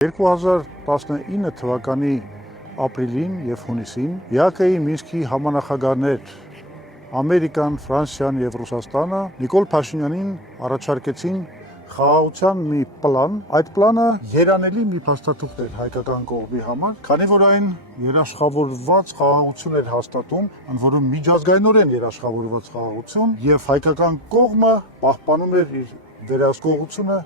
2019 թվականի ապրիլին եւ հունիսին ԵԱԿ-ի Մինսկի համանախագահներ Ամերիկան, Ֆրանսիան եւ Ռուսաստանը Նիկոլ Փաշինյանին առաջարկեցին խաղաղության մի պլան։ Այդ պլանը երանելի մի փաստաթուղթ էր հայկական կողմի համար, քանի որ այն երաշխավորված խաղաղություն էր հաստատում, ընդ որում միջազգայինորեն երաշխավորված խաղաղություն, եւ հայկական կողմը պահպանում էր իր վերահսկողությունը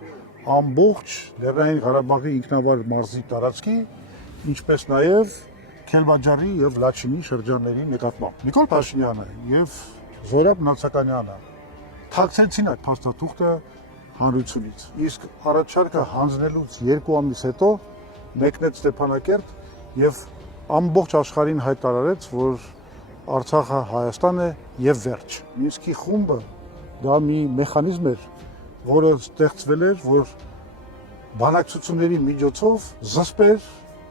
ամբողջ Լեռնային Ղարաբաղի ինքնավար մարզի տարածքի, ինչպես նաև Քելբաջարի եւ Լաչինի շրջանների նկատմամբ։ Նիկոլ Փաշինյանը եւ Զորաբ Նացականյանը թաքցրեցին այդ փաստաթուղթը հանրությունից։ Իսկ առաջարկը հանձնելուց 2 ամիս հետո մեկնեց Ստեփանակերտ եւ ամբողջ աշխարհին հայտարարեց, որ Արցախը Հայաստան է եւ վերջ։ Մինսկի խումբը դա մի մեխանիզմ էր, որը ստեղծվել էր, որ բանակցությունների միջոցով զսպեր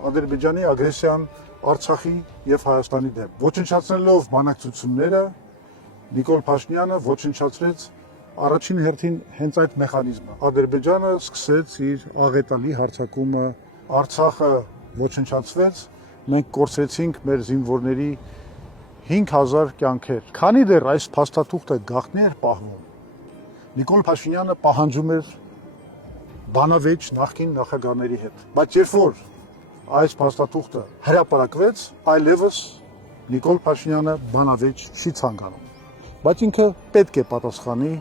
Ադրբեջանի ագրեսիան Արցախի եւ Հայաստանի դեմ։ Ոչնչացնելով բանակցությունները, Նիկոլ Փաշինյանը ոչնչացրեց առաջին հերթին հենց այդ մեխանիզմը։ Ադրբեջանը սկսեց իր աղետալի հարձակումը, Արցախը ոչնչացվեց, մենք կորցրեցինք մեր զինվորների 5000 կյանքեր։ Քանի դեռ այս փաստաթուղթը գաղտնի էր պահվում, Նիկոլ Փաշինյանը պահանջում էր բանավեճ նախկին նախագահների հետ։ Բայց երբ որ այս փաստաթուղթը հրապարակվեց, այլևս Նիկոլ Փաշինյանը բանավեճ չի ցանկանում։ Բայց ինքը պետք է պատասխանի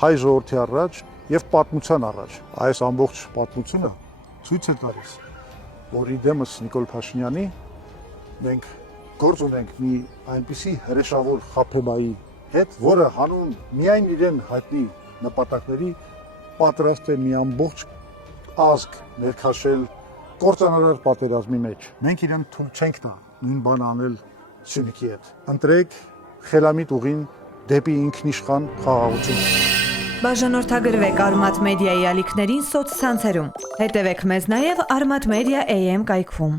հայ ժողովրդի առաջ եւ պատմության առաջ։ Այս ամբողջ պատմությունը ցույց է տալիս, որ իդեմս Նիկոլ Փաշինյանի մենք գործ ունենք մի այնպիսի հրեշավոր խաբեբայի հետ, որը հանուն միայն իրեն հայտնի նպատակների պատրաստ է մի ամբողջ ազգ ներքաշել կործանարար պատերազմի մեջ։ Մենք իրեն թույլ չենք տա նույն բանը անել Սյունիքի հետ։ Ընտրեք խելամիտ ուղին դեպի ինքնիշխան խաղաղություն։ Բաժանորդագրվեք Արմաթ Մեդիայի ալիքներին սոցցանցերում։ Հետևեք մեզ նաև Արմաթ Մեդիա AM կայքում։